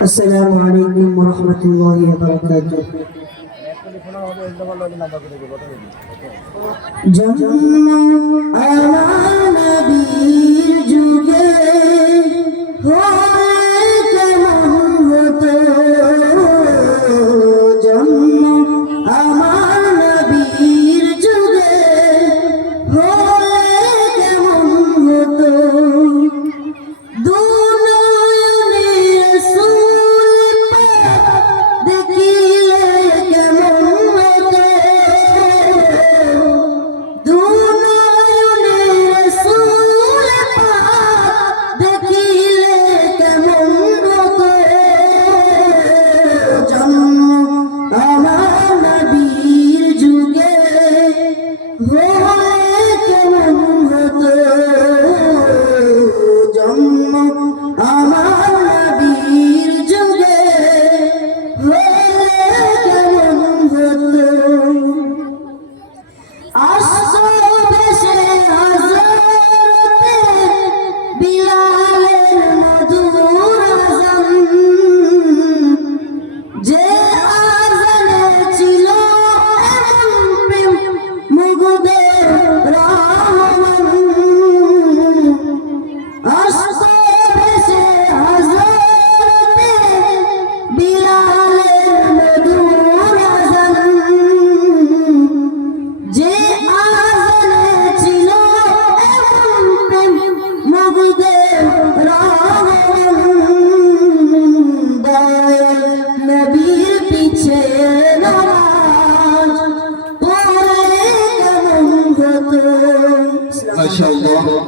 আসসালামু আলাইকুম ওয়া রাহমাতুল্লাহি ওয়া বারাকাতুহু জন্ম আমার নবী কত মাশাআল্লাহ